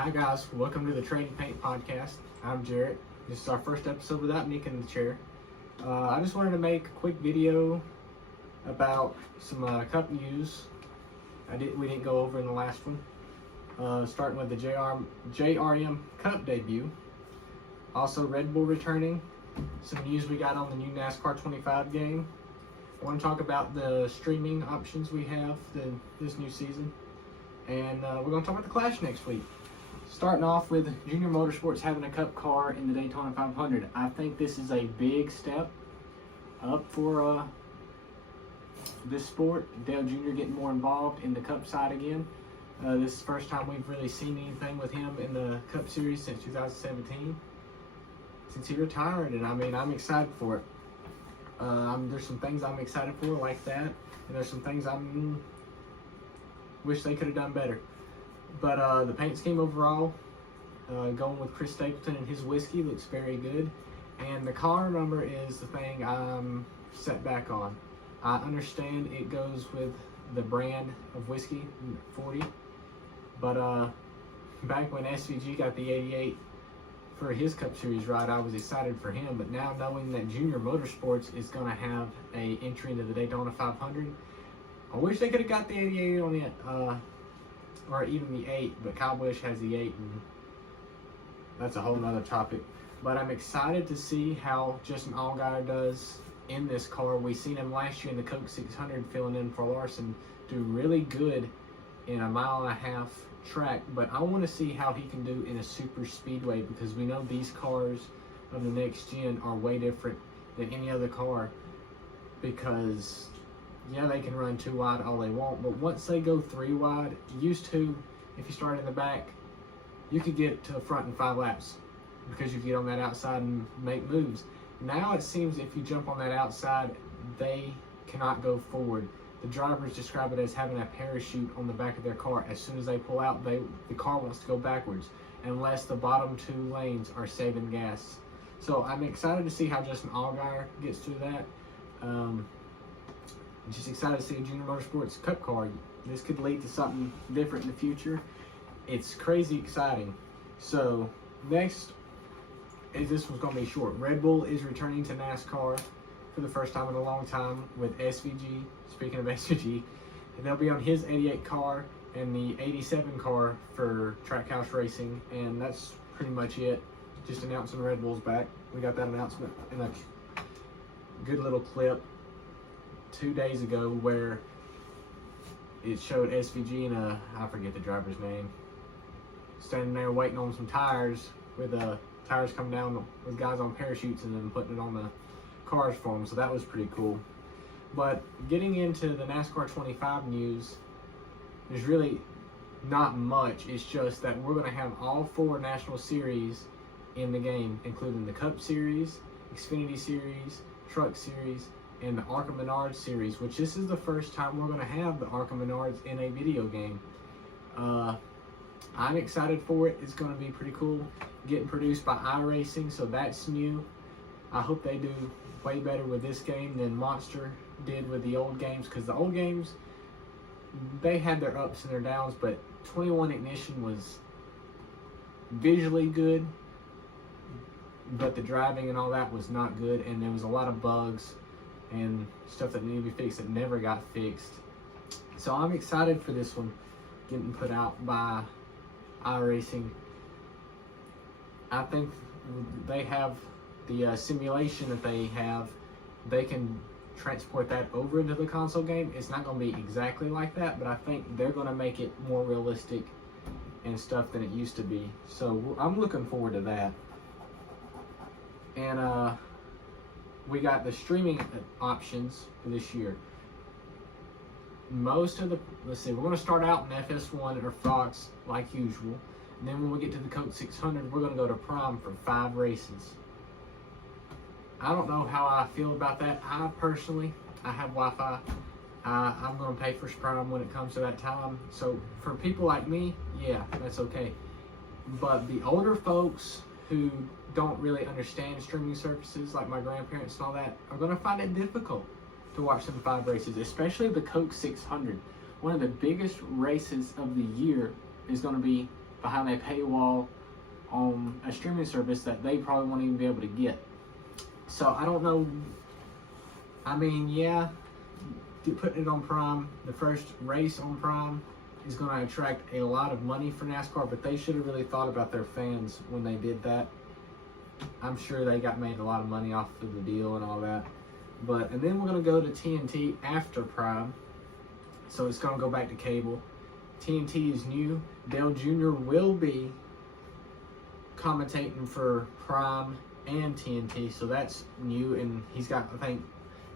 Hi guys, welcome to the Trading Paint Podcast. I'm Jarrett. This is our first episode without Nick in the chair. I just wanted to make a quick video about some cup news we didn't go over in the last one. Starting with the JRM Cup debut. Also Red Bull returning. Some news we got on the new NASCAR 25 game. I want to talk about the streaming options we have this new season. And we're going to talk about the Clash next week. Starting off with Junior Motorsports having a cup car in the Daytona 500. I think this is a big step up for this sport. Dale Jr. getting more involved in the cup side again. This is the first time we've really seen anything with him in the Cup Series since 2017. Since he retired, and I mean, I'm excited for it. There's some things I'm excited for like that, and there's some things I wish they could have done better. But the paint scheme overall, going with Chris Stapleton and his whiskey, looks very good. And the car number is the thing I'm set back on. I understand it goes with the brand of whiskey, 40. But back when SVG got the 88 for his Cup Series ride, I was excited for him. But now knowing that Junior Motorsports is going to have a entry into the Daytona 500, I wish they could have got the 88 on it. Or even the 8, but Kyle Busch has the 8, and that's a whole nother topic. But I'm excited to see how Justin Allgaier does in this car. We seen him last year in the Coke 600 filling in for Larson do really good in a 1.5 mile track, but I want to see how he can do in a super speedway, because we know these cars of the next gen are way different than any other car, because yeah, they can run 2 wide all they want, but once they go 3 wide, used to, if you start in the back, you could get to the front in 5 laps because you get on that outside and make moves. Now it seems if you jump on that outside, they cannot go forward. The drivers describe it as having a parachute on the back of their car. As soon as they pull out, the car wants to go backwards unless the bottom 2 lanes are saving gas. So I'm excited to see how Justin Allgaier gets through that. I'm just excited to see a Junior Motorsports Cup car. This could lead to something different in the future. It's crazy exciting. So next, this was going to be short. Red Bull is returning to NASCAR for the first time in a long time with SVG. Speaking of SVG, and they'll be on his 88 car and the 87 car for Trackhouse Racing, and that's pretty much it. Just announcing Red Bull's back. We got that announcement in a good little clip 2 days ago where it showed SVG and I forget the driver's name, standing there waiting on some tires with tires coming down with guys on parachutes and then putting it on the cars for them. So that was pretty cool. But getting into the NASCAR 25 news, there's really not much. It's just that we're going to have all 4 national series in the game, including the Cup Series, Xfinity Series, Truck Series, and the ARCA Menards series, which this is the first time we're going to have the ARCA Menards in a video game. I'm excited for it. It's going to be pretty cool. Getting produced by iRacing, so that's new. I hope they do way better with this game than Monster did with the old games, because the old games, they had their ups and their downs, but 21 Ignition was visually good, but the driving and all that was not good, and there was a lot of bugs and stuff that needed to be fixed that never got fixed. So I'm excited for this one getting put out by iRacing. I think they have the simulation that they have, they can transport that over into the console game. It's not going to be exactly like that, but I think they're going to make it more realistic and stuff than it used to be. So I'm looking forward to that. And we got the streaming options for this year. Most of the, let's see, we're going to start out in FS1 or Fox like usual. And then when we get to the Coke 600, we're going to go to Prime for 5 races. I don't know how I feel about that. I have Wi-Fi. I'm going to pay for Prime when it comes to that time. So for people like me, yeah, that's okay. But the older folks who don't really understand streaming services, like my grandparents and all that, are going to find it difficult to watch some 5 races, especially the Coke 600. One of the biggest races of the year is going to be behind a paywall on a streaming service that they probably won't even be able to get. So I don't know. I mean, yeah, putting it on Prime, the first race on Prime, is going to attract a lot of money for NASCAR, but they should have really thought about their fans when they did that. I'm sure they got made a lot of money off of the deal and all that. And then we're going to go to TNT after Prime. So it's going to go back to cable. TNT is new. Dale Jr. will be commentating for Prime and TNT. So that's new. And he's got, I think,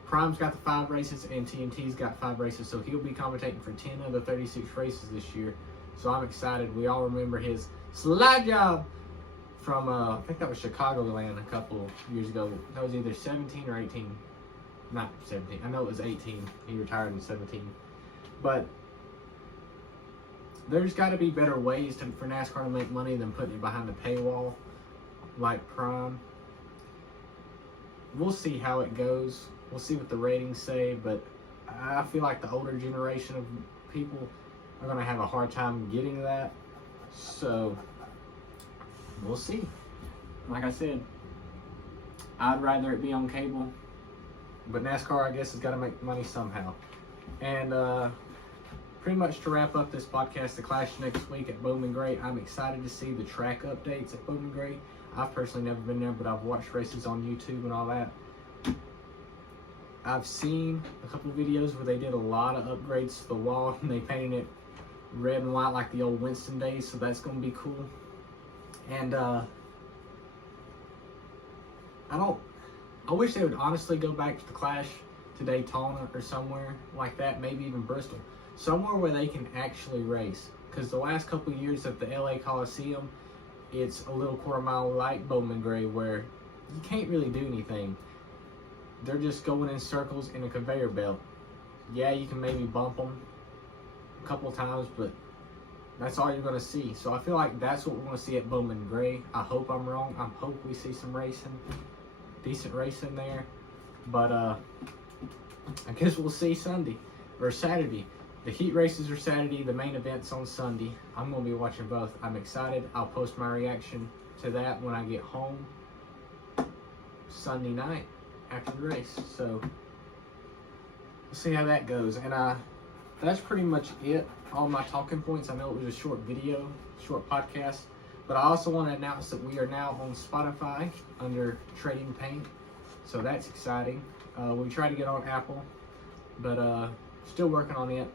Prime's got the 5 races and TNT's got 5 races. So he'll be commentating for 10 of the 36 races this year. So I'm excited. We all remember his slide job from, I think that was Chicagoland a couple years ago. That was either 17 or 18. Not 17. I know it was 18. He retired in 17. But there's got to be better ways for NASCAR to make money than putting it behind a paywall like Prime. We'll see how it goes. We'll see what the ratings say, but I feel like the older generation of people are going to have a hard time getting that. So we'll see. Like I said, I'd rather it be on cable, but NASCAR, I guess, has got to make money somehow. And pretty much to wrap up this podcast, the Clash next week at Bowman Gray. I'm excited to see the track updates at Bowman Gray. I've personally never been there, but I've watched races on YouTube and all that. I've seen a couple of videos where they did a lot of upgrades to the wall, and they painted it red and white like the old Winston days, so that's going to be cool. And I wish they would honestly go back to the Clash to Daytona or somewhere like that, maybe even Bristol. Somewhere where they can actually race. Because the last couple of years at the LA Coliseum, it's a little quarter mile like Bowman Gray where you can't really do anything. They're just going in circles in a conveyor belt. Yeah, you can maybe bump them a couple of times, but that's all you're going to see. So I feel like that's what we're going to see at Bowman Gray. I hope I'm wrong. I hope we see some racing, decent racing there. But I guess we'll see Sunday or Saturday. The heat races are Saturday, the main event's on Sunday. I'm going to be watching both. I'm excited. I'll post my reaction to that when I get home Sunday night after the race. So we'll see how that goes. And that's pretty much it. All my talking points. I know it was a short video, short podcast. But I also want to announce that we are now on Spotify under Trading Paint. So that's exciting. We tried to get on Apple, but still working on it.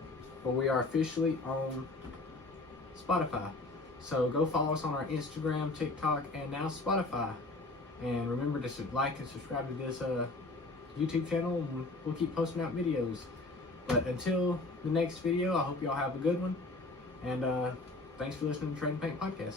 But we are officially on Spotify. So go follow us on our Instagram, TikTok, and now Spotify. And remember to like and subscribe to this YouTube channel, and we'll keep posting out videos. But until the next video, I hope y'all have a good one. And thanks for listening to Trading Paint Podcast.